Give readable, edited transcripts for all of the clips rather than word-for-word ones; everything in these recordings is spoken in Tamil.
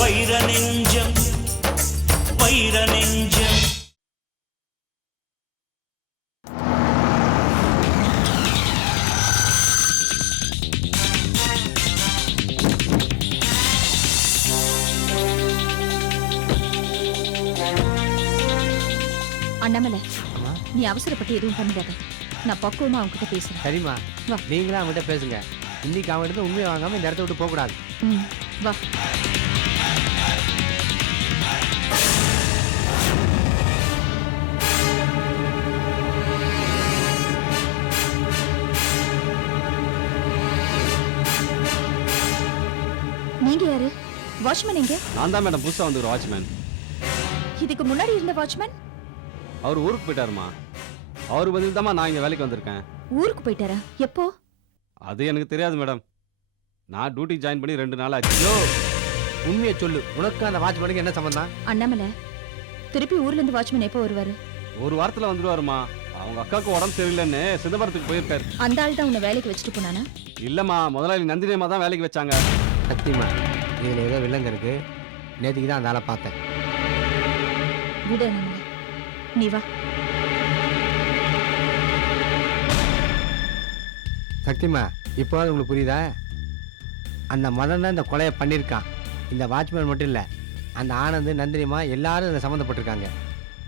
வைர நெஞ்சம் வைர நெஞ்சம். அண்ணாமலை, நீ அவசரப்பட்டு எதுவும் பண்ணிடாத. நான் பக்குவமா அவங்க கிட்ட பேசுறேன். சரிம்மா, நீங்களும் அவங்ககிட்ட பேசுங்க. இன்னைக்கு அவன் எடுத்து உண்மையை வாங்காம இந்த இடத்த விட்டு போக கூடாது. வா. நீங்க யாரு? வாட்ச்மேன் எங்க? நான் தான் மேடம் புதுசா வந்து ஒரு வாட்ச்மேன். இதுக்கு முன்னாடி இருந்த வாட்ச்மேன் அவர் ஊருக்கு போயிட்டாருமா. அவர் பதில் தான் நான் இங்க வேலைக்கு வந்திருக்கேன். ஊருக்கு போயிட்டாரா? எப்போ? அது எனக்கு தெரியாது மேடம். நான் டியூட்டி ஜாயின் பண்ணி 2 நாள் ஆச்சு. உண்மையை சொல்லு, உனக்கு அந்த வாட்ச்மேனுக்கு என்ன சம்பந்தம்? அண்ணாமலை, திருப்பி ஊர்ல இருந்து வாட்ச்மேன் எப்போ வருவாரு? ஒரு வாரத்துல வந்துருவாருமா. அவங்க அக்காவுக்கு உடம்பு சரியில்லைன்னு சிதம்பரத்துக்கு போயிருக்காரு. அந்த ஆள் தான் உன்னை வேலைக்கு வச்சுட்டு போனானா? இல்லம்மா, முதலாளி நந்தினியம்மா தான் வேலைக்கு வச்சாங்க. சத்தியமா இதுல ஏதோ வில்லங்க இருக்கு. நேற்றுக்கு தான் அந்த ஆளை பார்த்தேன். விடு அண்ணாமலை, நீ வா. சத்தியமா இப்போது உங்களுக்கு புரியுதா? அந்த மதன் தான் இந்த கொலையை பண்ணியிருக்கான். இந்த வாட்ச்மேன் மட்டும் இல்லை, அந்த ஆனந்த், நந்தினிமா எல்லாரும் இதில் சம்மந்தப்பட்டிருக்காங்க.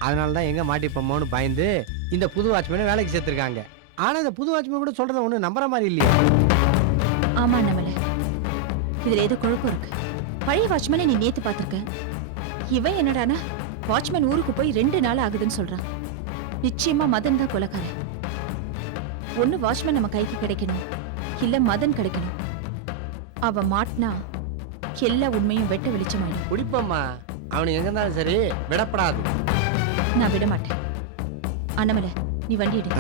அதனால தான் எங்கே மாட்டிப்போமோன்னு பயந்து இந்த புது வாட்ச்மேனை வேலைக்கு சேர்த்துருக்காங்க. ஆனால் இந்த புது வாட்ச்மேன் கூட சொல்கிறத ஒன்றும் நம்புற மாதிரி இல்லையா? ஆமா அண்ணாமலை, இதுல ஏதோ குழப்பம் இருக்கு. பழைய வாட்ச்மேனை நீ நேத்து பார்த்திருக்க. இவன் என்னடானா வாட்ச்மேன் ஊருக்கு போய் 2 நாள் ஆகுதுன்னு சொல்றான். நிச்சயமா மதன் தான் கொலைக்காரன். ஒண்ணு வாட்ச்மேன் நம்ம கைக்கு கிடைக்கணும், இல்ல மதன் கிடைக்கணும். அவ மாட்டினா எல்லா உண்மையும் வெட்ட வெளிச்சமாயிடும். குடிப்பம்மா, அவனுக்கு எங்க இருந்தாலும் சரி விடப்படாது. நான் விட மாட்டேன். அண்ணாமலை, நீ வண்டி எடு.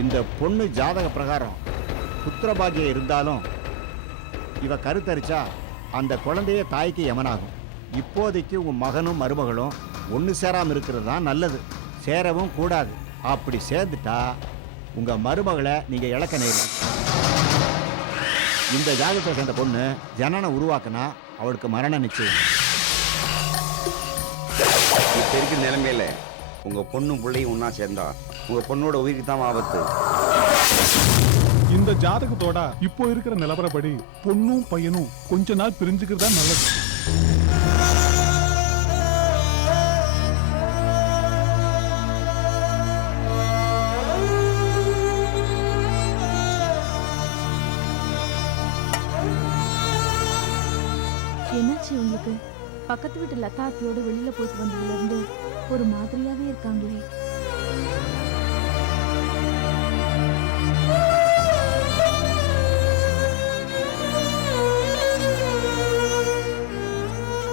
இந்த பொண்ணு ஜாதக பிரகாரம் புத்திரபாகியம் இருந்தாலும் இவ கருத்தரிச்சா அந்த குழந்தைய தாய்க்கு யமனாகும். இப்போதைக்கு உன் மகனும் மருமகளும் ஒன்று சேராமல் இருக்கிறது தான் நல்லது. சேரவும் கூடாது. அப்படி சேர்ந்துட்டா உங்க மருமகளை நீங்க இழக்க நேரும். இந்த ஜாதகத்தை சேர்ந்த பொண்ணு ஜனனை உருவாக்குனா அவளுக்கு மரண நிச்சயம். இப்போ இருக்கிற நிலைமையில உங்க பொண்ணும் பிள்ளையும் ஒன்னா சேர்ந்தா உங்க பொண்ணோட உயிருக்கு தான் ஆபத்து. இந்த ஜாதகத்தோட இப்போ இருக்கிற நிலவரப்படி பொண்ணும் பையனும் கொஞ்ச நாள் பிரிஞ்சுக்கிறதா நல்லது. என்னாச்சு உங்களுக்கு? பக்கத்து வீட்டு லதாத்தியோட வெளியில போயிட்டு வந்ததுல இருந்து ஒரு மாதிரியாவே இருக்காங்களே.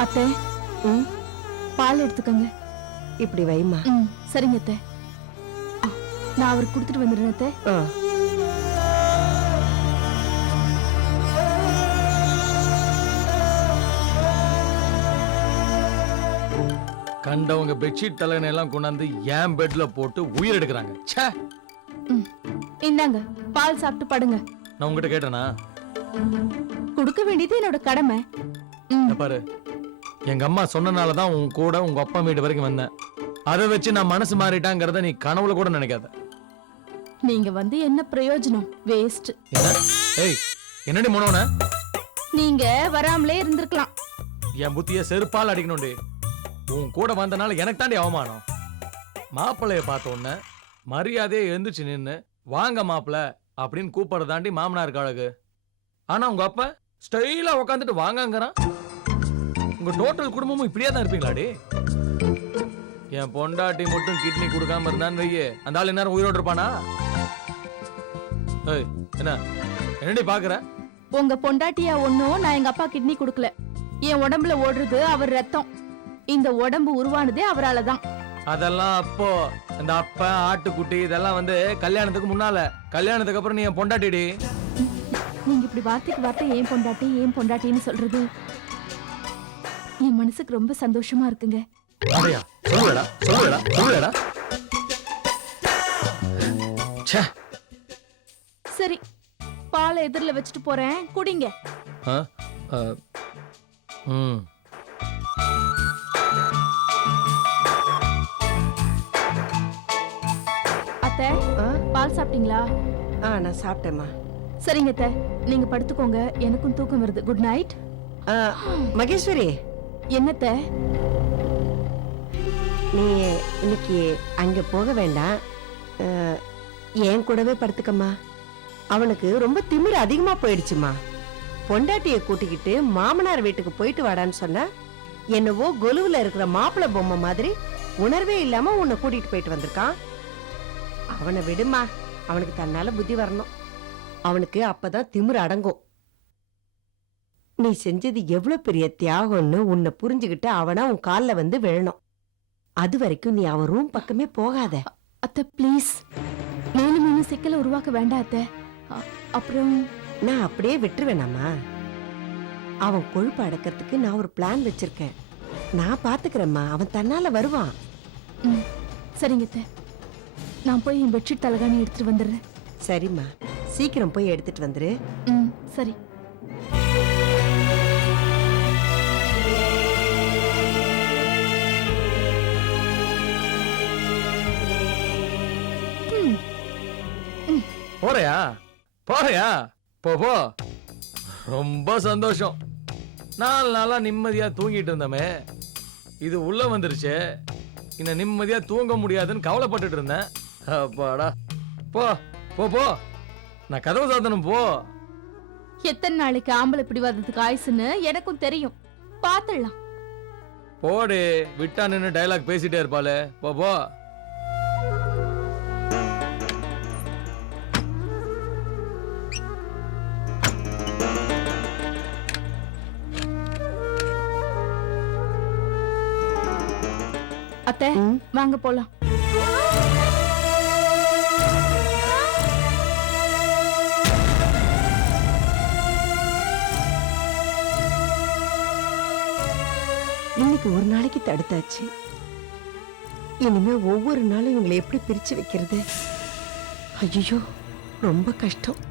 அத்தை, பால் எடுத்துக்கங்க. இப்படி வைமா. சரிங்க அத்தை. நான் அவருக்கு கொடுத்துட்டு வந்துடுறேன் அத்தை. கண்டவங்க பெட்ஷீட் தலையணை எல்லாம் கொண்டாந்து ஏன் பெட்ல போட்டு உயிர் எடுக்கிறாங்க. இந்தாங்க, பால் சாப்பிட்டு படுங்க. நான் உங்ககிட்ட கேட்டேனா? கொடுக்க வேண்டியது என்னோட கடமை. பாரு, எங்க அம்மா சொன்னனாலதான் உன் கூட உங்க அப்பா வீடு வரைக்கும் வந்தேன். அதை வச்சு நான் மனசு மாறிட்டாங்கிறத நீ கனவுல கூட நினைக்காத. நீங்க வந்து என்ன பிரயோஜனம்? வேஸ்ட். ஏய், என்னடி மனோன? நீங்க வராமலே இருந்திருக்கலாம். என் புத்திய செருப்பால் அடிக்கணும்டி. உன் கூட வந்தனால எனக்கு தாண்டி அவமானம். மாப்பிள்ளைய பார்த்த உடனே மரியாதையை எழுந்துச்சு நின்று வாங்க மாப்பிள்ள அப்படின்னு கூப்பிடுறதாண்டி மாமனாருக்கு அழகு. ஆனா உங்க அப்பா ஸ்டைலா உட்காந்துட்டு வாங்கங்கிறான். உங்க டோட்டல் குடும்பமும் இப்படியே தான் இருப்பீங்களாடி? என் பொண்டாட்டி மட்டும் கிட்னி கொடுக்காம இருந்தான்னு வையே, அந்த ஆள் என்ன உயிரோடு இருப்பானா? என்ன என்னடி பாக்குற? உங்க பொண்டாட்டியா ஒண்ணும் நான் எங்க அப்பா கிட்னி கொடுக்கல. என் உடம்புல ஓடுறது அவர் ரத்தம். இந்த உடம்பு உருவானதே அவரால தான். அதெல்லாம் அப்போ இந்த அப்ப ஆட்டுக்குட்டி இதெல்லாம் வந்து கல்யாணத்துக்கு முன்னால. கல்யாணத்துக்கு அப்புறம் நீ என் பொண்டாட்டிடி. நீங்க இப்படி வார்த்தைக்கு வார்த்தை ஏன் பொண்டாட்டின்னு சொல்றது என் மனசுக்கு ரொம்ப சந்தோஷமா இருக்குங்க. அதையா சொல்லுடா. சரி, பாலை எதிரில வச்சுட்டு போறேன், குடிங்க. அத்தை, பால் சாப்பிட்டீங்களா? நான் சாப்பிட்டேம்மா. சரிங்க அத்தை, நீங்க படுத்துக்கோங்க, எனக்கும் தூக்கம் வருது. Good night. மகேஸ்வரி, என்னத்த? நீ இன்னைக்கு அங்க போக வேண்டாம், என் கூடவே படுத்துக்கம்மா. அவனுக்கு ரொம்ப திமிரு அதிகமா போயிடுச்சுமா. பொண்டாட்டியை கூட்டிக்கிட்டு மாமனார் வீட்டுக்கு போயிட்டு வாடான்னு சொன்ன, என்னவோ கொலுவுல இருக்கிற மாப்பிள்ளை பொம்மை மாதிரி உணர்வே இல்லாம உன்னை கூட்டிட்டு போயிட்டு வந்திருக்கான். அவனை விடுமா, அவனுக்கு தன்னால புத்தி வரணும். அவனுக்கு அப்பதான் திமிரு அடங்கும். நீ செஞ்சது எவ்வளவு பெரிய தியாகம்னு உன்னை புரிஞ்சுக்கிட்டு அவனா உன் காலில் வந்து விழணும். அது வரைக்கும் நீ அவன் ரூம் பக்கமே போகாத. அத்தை ப்ளீஸ், மேலும் சிக்கலை உருவாக்க வேண்டாம் அத்தை. அப்புறம் நான் அப்படியே விட்டுருவேனாமா? அவன் கொழுப்பு அடக்கிறதுக்கு நான் ஒரு பிளான் வச்சிருக்கேன். நான் பாத்துக்கிறேம்மா, அவன் தன்னால வருவான். சரிங்க அத்தை, நான் போய் என் பெட்ஷீட் தலகாணி எடுத்துட்டு வந்துடுறேன். சரிம்மா, சீக்கிரம் போய் எடுத்துட்டு வந்துரு. சரி. போறியா? போ. ரொம்ப சந்தோஷம். 4 நாளா நிம்மதியா தூங்கிட்டு இருந்தமே, இது உள்ள வந்துருச்சு. இன்னும் நிம்மதியா தூங்க முடியாதுன்னு கவலைப்பட்டுட்டு இருந்தேன். அப்பாடா, போ. நான் கதவு சாத்தணும், போ. எத்தனை நாளைக்கு ஆம்பளை பிடிவாதத்துக்கு ஆயுசுன்னு எனக்கும் தெரியும். பாத்துடலாம். போடு, விட்டா நின்னு டயலாக் பேசிட்டே இருப்பாளே. போ. அத்தை, வாங்க போலாம். இன்னைக்கு ஒரு நாளைக்கு தடுத்தாச்சு. இனிமே ஒவ்வொரு நாளும் இவங்களை எப்படி பிரிச்சு வைக்கிறது? ஐயோ, ரொம்ப கஷ்டம்.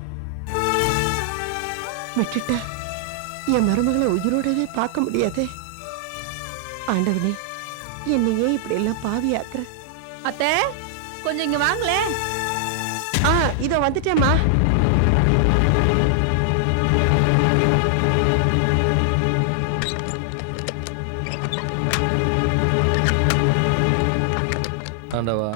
விட்டுட்டா என் மருமகளை உயிரோடவே பார்க்க முடியாதே. ஆண்டவனே, என்னையே இப்படி எல்லாம் பாவியாக்குற. அத்தை, கொஞ்சம் இங்க வாங்களே. இதோ வந்துட்டேம்மா. ஆண்டவா,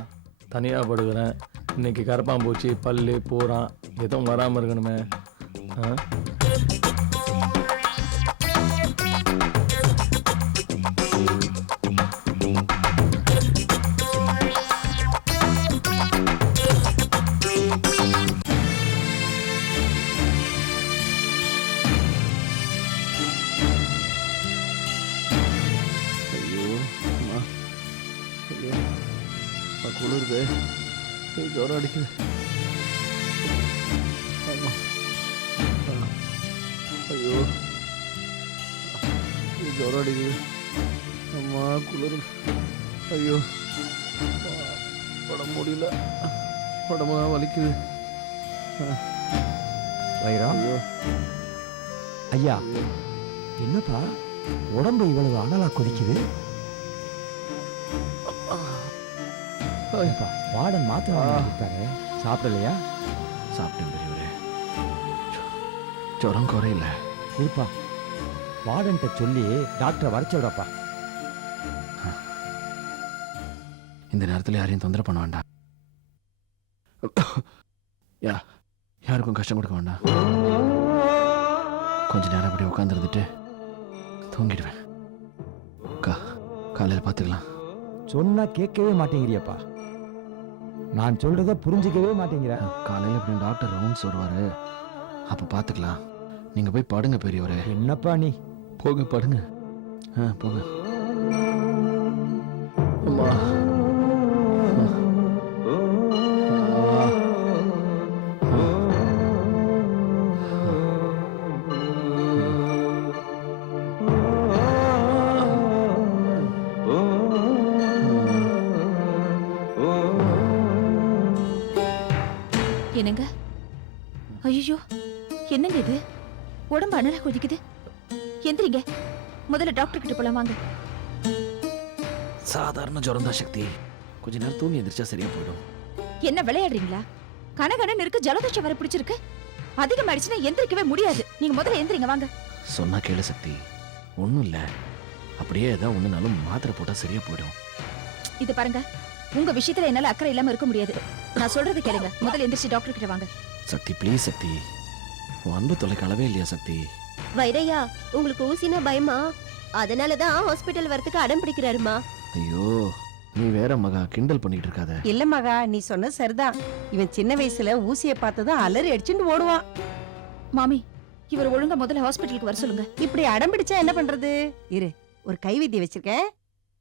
தனியா படுக்கிறேன். இன்னைக்கு கரப்பாம்பூச்சி, பல்லு, பூரான் எதுவும் வராம இருக்கணுமே. குளிருது, ஜுரம் அடிக்குது. ஐயோ, ஜுரம் அடிக்குது. அம்மா, குளிருது. ஐயோ, உடம்பு முடியல, உடம்பு வலிக்குது. வைரம், ஐயா, என்னப்பா உடம்பு இவ்வளவு அனலா கொதிக்குது? வார்டன் மாத்திரை கொடுத்தாரு, சாப்பிடலையா? சாப்பிட்டேன் பெரியவரே, ஜுரம் குறையில. இருப்பா, வார்டன்ட்ட சொல்லி டாக்டரை வர சொல்றப்பா. இந்த நேரத்தில் யாரையும் தொந்தரவு பண்ண வேண்டாம். யாருக்கும் கஷ்டம் கொடுக்க வேண்டாம். கொஞ்ச நேரம் அப்படியே உட்காந்துருந்துட்டு தூங்கிடுவேன். காலையில் பார்த்துக்கலாம். சொன்னா கேட்கவே மாட்டேங்கிறியப்பா. நான் சொல்றத புரிஞ்சுக்கவே மாட்டேங்கிற. காலையில் இப்படி டாக்டர் ரவுண்ட்ஸ் வருவாரு, அப்போ பார்த்துக்கலாம். நீங்க போய் படுங்க பெரியவரே. என்னப்பா நீ? போங்க படுங்க. போங்க. அம்மா. என்னங்க? ஐயோ, என்னங்க இது? உடம்பு அனல கொதிக்குது. எந்திரிங்க, முதல்ல டாக்டர் கிட்ட போலாம் வாங்க. சாதாரண ஜுரம் தான் சக்தி. கொஞ்ச நேரம் தூங்கி எந்திரிச்சா சரியா போயிடும். என்ன விளையாடுறீங்களா? கனகனன்னு இருக்கு, ஜலதோஷம் வர பிடிச்சிருக்கு. அதிகமாயிடுச்சுன்னா எந்திரிக்கவே முடியாது. நீங்க முதல்ல எந்திரிங்க வாங்க. சொன்னா கேளு சக்தி, ஒண்ணும் இல்ல. அப்படியே ஏதாவது ஒண்ணுனாலும் மாத்திரை போட்டா சரியா போயிடும். இது பாருங்க, உங்க விஷயத்துல என்னால அக்கறை இல்லாம இருக்க முடியாது. நான் சொல்றது கேளுங்க, முதல்ல எந்திரிச்சு டாக்டர் கிட்ட வாங்க. சக்தி ப்ளீஸ் சக்தி, உன் அன்பு தொலைக்கு அளவே இல்லையா சக்தி? வைரையா, உங்களுக்கு ஊசினா பயமா? அதனாலதான் ஹாஸ்பிட்டல் வரதுக்கு அடம் பிடிக்கிறாருமா. ஐயோ, நீ வேற மகா, கிண்டல் பண்ணிட்டு இருக்காத. இல்ல மகா, நீ சொன்ன சரிதான். இவன் சின்ன வயசுல ஊசியை பார்த்ததும் அலறி அடிச்சுட்டு ஓடுவான். மாமி, இவர் ஒழுங்கா முதல்ல ஹாஸ்பிட்டலுக்கு வர சொல்லுங்க. இப்படி அடம் பிடிச்சா என்ன பண்றது? இரு, ஒரு கைவித்தி வச்சிருக்கேன்.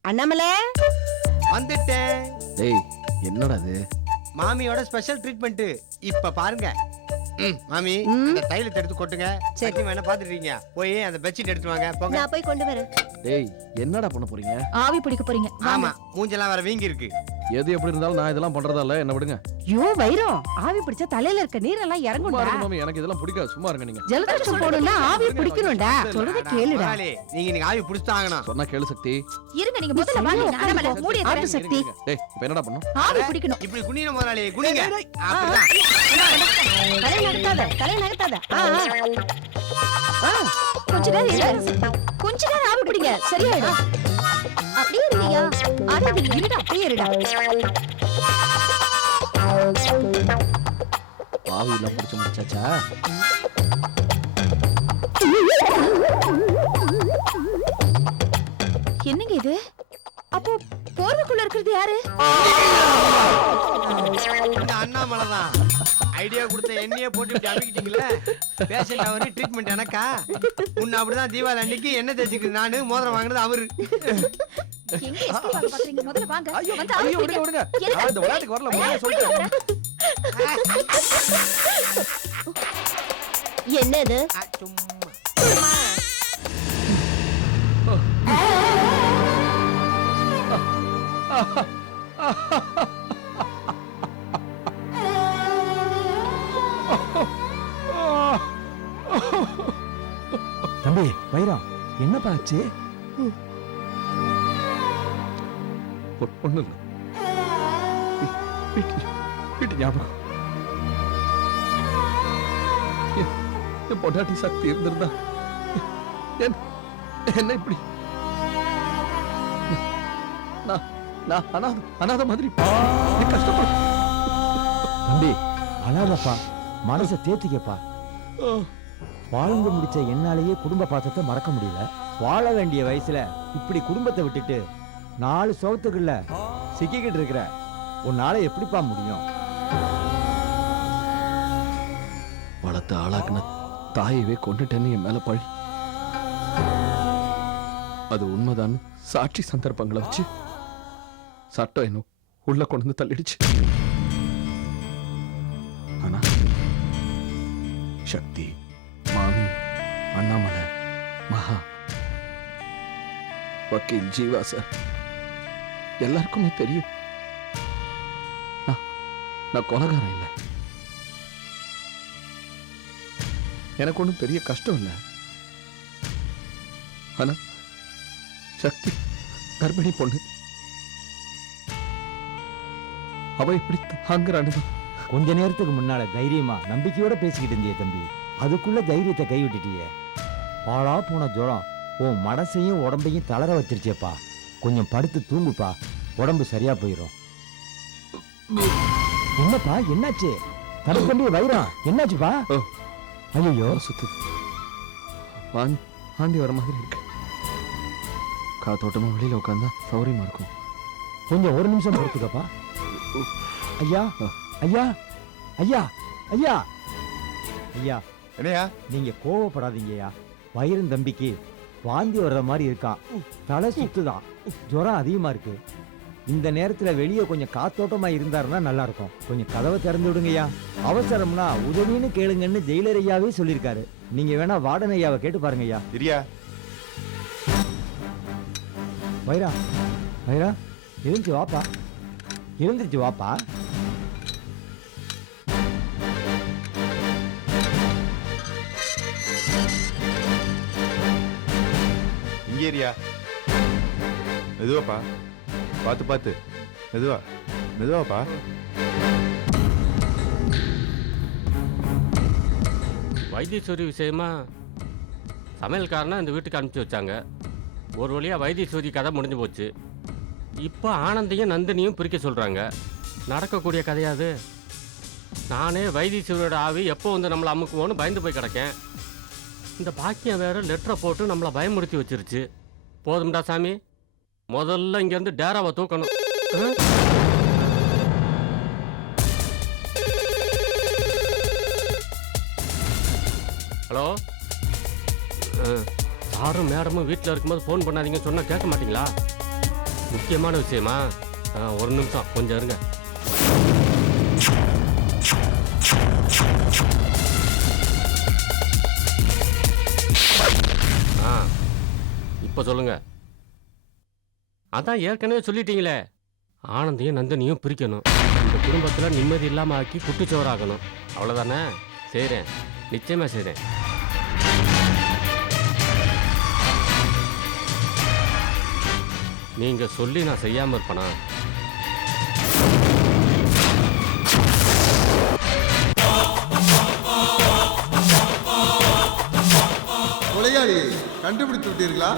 அண்ணாமலை வந்துட்டேன். டேய், என்னடா இது? மாமியோட ஸ்பெஷல் ட்ரீட்மெண்ட் இப்ப பாருங்க. மாமி, இந்த தைலத்தை எடுத்து கொட்டுங்க. சரி, வேணா பாத்துட்டீங்க. போய் அந்த பெட்ஷீட் எடுத்து வாங்க போங்க. நான் போய் கொண்டு வரேன். டேய், என்னடா பண்ண போறீங்க? ஆவி பிடிக்க போறீங்க. ஆமா, மூஞ்செல்லாம் வேற வீங்கி இருக்கு. எது எப்படி இருந்தாலும் நான் இதெல்லாம் பண்றதா இல்ல, என்ன விடுங்க. யோ வைரம், ஆவி பிடிச்சா தலையில இருக்க நீரெல்லாம் இறங்கும்டா. மாமி, எனக்கு இதெல்லாம் பிடிக்காது, சும்மா இருங்க நீங்க. ஜலதோஷம் போடுனா ஆவி பிடிக்கணும்டா. சொல்றத கேளுடா. முதலாளி, நீங்க இன்னைக்கு ஆவி பிடிச்சாங்கணும். சொன்னா கேளு சக்தி. இருங்க, நீங்க முதல்ல வாங்க. அனமலை, மூடி ஆவி தரேன். சக்தி. டேய், இப்போ என்னடா பண்ணனும்? ஆவி பிடிக்கணும். இப்படி குனியணும் முதலாளி, குனிங்க. அப்படிதான். தலை நகர்த்தாத, தலை நகர்த்தாத. கொஞ்ச நேரம் இருங்க. கொஞ்ச நேரம் ஆவி பிடிங்க, சரியாயிடும். அப்படியே இருக்கியா? ஆடாதீங்க, இருடா, அப்படியே இருடா. ஆவி எல்லாம் பிடிச்சு முடிச்சாச்சா? என்னங்க இது? அப்போ போர்வைக்குள்ள இருக்கிறது யாரு? இந்த அண்ணாமலை தான். ஐடியா கொடுத்த எண்ணெயே போட்டு இப்படி அமுக்கிட்டீங்களே. பேஷண்ட் அவரு, ட்ரீட்மெண்ட் எனக்கா? முன்ன அப்படிதான் தீபாவளி அன்னைக்கு என்ன தேய்ச்சிக்கு நானு, மோதிரம் வாங்கினது அவரு. எங்க எஸ்பி வாங்க பாக்குறீங்க? முதல்ல வாங்க. வந்து ஆவி ஐயோ, விடுங்க பிடிங்க. விடுங்க. நான் இந்த விளையாட்டுக்கு வரல, முதல்ல சொல்லிட்டேன். என்னது? சும்மா தம்பி வைரம், என்னப்பா ஆச்சு? ஒண்ணு இல்ல. வீட்டு ஞாபகம். என் பொண்டாட்டி சக்தி இருந்திருந்தா என்ன இப்படி அனாத மாதிரி கஷ்டப்படும். தம்பி அழாதப்பா, மனசை தேத்திக்கப்பா. வாழ்ந்து முடிச்ச என்னாலேயே குடும்ப பாசத்தை மறக்க முடியல. வாழ வேண்டிய வயசுல இப்படி குடும்பத்தை விட்டுட்டு 4 சோகத்துக்குள்ள சிக்கிக்கிட்டு இருக்கிற உன்னால எப்படிப்பா முடியும்? வளர்த்து ஆளாக்குன தாயவே கொண்டுட்டேன்னு என் மேல பழி. அது உண்மைதான் சாட்சி சந்தர்ப்பங்களை வச்சு சட்டம் என்ன உள்ள கொண்டு வந்து தள்ளிடுச்சு. ஆனா சக்தி, மாமி, அண்ணாமலை, மகா, வக்கீல் ஜீவா சார் எல்லாருக்குமே தெரியும் நான் கொலைகாரன் இல்லை. எனக்கு ஒன்றும் பெரிய கஷ்டம் இல்லை. ஆனா சக்தி கர்ப்பிணி பொண்ணு, அவ இப்படி தாங்குறான்னு கொஞ்ச நேரத்துக்கு முன்னால தைரியமா நம்பிக்கையோட பேசிக்கிட்டு இருந்தியே தம்பி, அதுக்குள்ள தைரியத்தை கைவிட்டுட்டியே. பாழா போன ஜுரம் உன் மனசையும் உடம்பையும் தளர வச்சிருச்சேப்பா. கொஞ்சம் படுத்து தூங்குப்பா, உடம்பு சரியா போயிடும். என்னப்பா என்னாச்சு? தடுப்பண்டி வைரம் என்னாச்சுப்பா? ஐயோ, சுத்து வாந்தி வர மாதிரி இருக்கு. காத்தோட்டமா வெளியில உட்காந்தா சௌரியமா இருக்கும். கொஞ்சம் ஒரு நிமிஷம் பொறுத்துக்கப்பா. ஐயா ஐயா ஐயா ஐயா ஐயா, என்னையா? நீங்க கோவப்படாதீங்கய்யா. வயிறும் தம்பிக்கு வாந்தி வர்ற மாதிரி இருக்கான். தலை சுத்துதான். ஜுரம் அதிகமா இருக்கு. இந்த நேரத்துல வெளியே கொஞ்சம் காத்தோட்டமா இருந்தாருன்னா நல்லா இருக்கும். கொஞ்சம் கதவை திறந்து விடுங்கய்யா. அவசரம்னா உதவின்னு கேளுங்கன்னு ஜெயிலர் ஐயாவே சொல்லியிருக்காரு. நீங்க வேணா வார்டன் ஐயாவை கேட்டு பாருங்க ஐயா. இரியா. வைரா, வைரா, எழுந்துச்சு வாப்பா. எழுந்துச்சு வாப்பா. இங்கே இரியா. மெதுவாப்பா. பார்த்து பார்த்து. மெதுவா மெதுவாப்பா. வைத்தீஸ்வரி விஷயமா சமையல்காரனை இந்த வீட்டுக்கு அனுப்பிச்சி வச்சாங்க. ஒரு வழியாக வைத்தீஸ்வரி கதை முடிஞ்சு போச்சு. இப்போ ஆனந்தையும் நந்தினியும் பிரிக்க சொல்கிறாங்க. நடக்கக்கூடிய கதையாது. நானே வைத்தீஸ்வரியோட ஆவி எப்போ வந்து நம்மளை அமுக்குவோன்னு பயந்து போய் கிடக்கேன். இந்த பாக்கியம் வேறு லெட்டரை போட்டு நம்மளை பயமுறுத்தி வச்சிருச்சு. போதும்டா சாமி, முதல்ல இங்கேருந்து டேராவை தூக்கணும். ஹலோ, சாரும் மேடமும் வீட்டில் இருக்கும்போது ஃபோன் பண்ணாதீங்கன்னு சொன்னால் கேட்க மாட்டீங்களா? முக்கியமான விஷயமா? ஒரு நிமிஷம் கொஞ்சம் இருங்க. இப்போ சொல்லுங்க. அதான் ஏற்கனவே சொல்லிட்டீங்களே, ஆனந்தையும் நந்தினியும் பிரிக்கணும். இந்த குடும்பத்தில் நிம்மதி இல்லாமல் ஆக்கி குட்டிச்சோறாகணும். அவ்வளோதானே? செய்கிறேன், நிச்சயமாக செய்கிறேன். நீங்கள் சொல்லி நான் செய்யாமல் இருப்பேனா? கொலையாளி கண்டுபிடித்து விட்டீர்களா?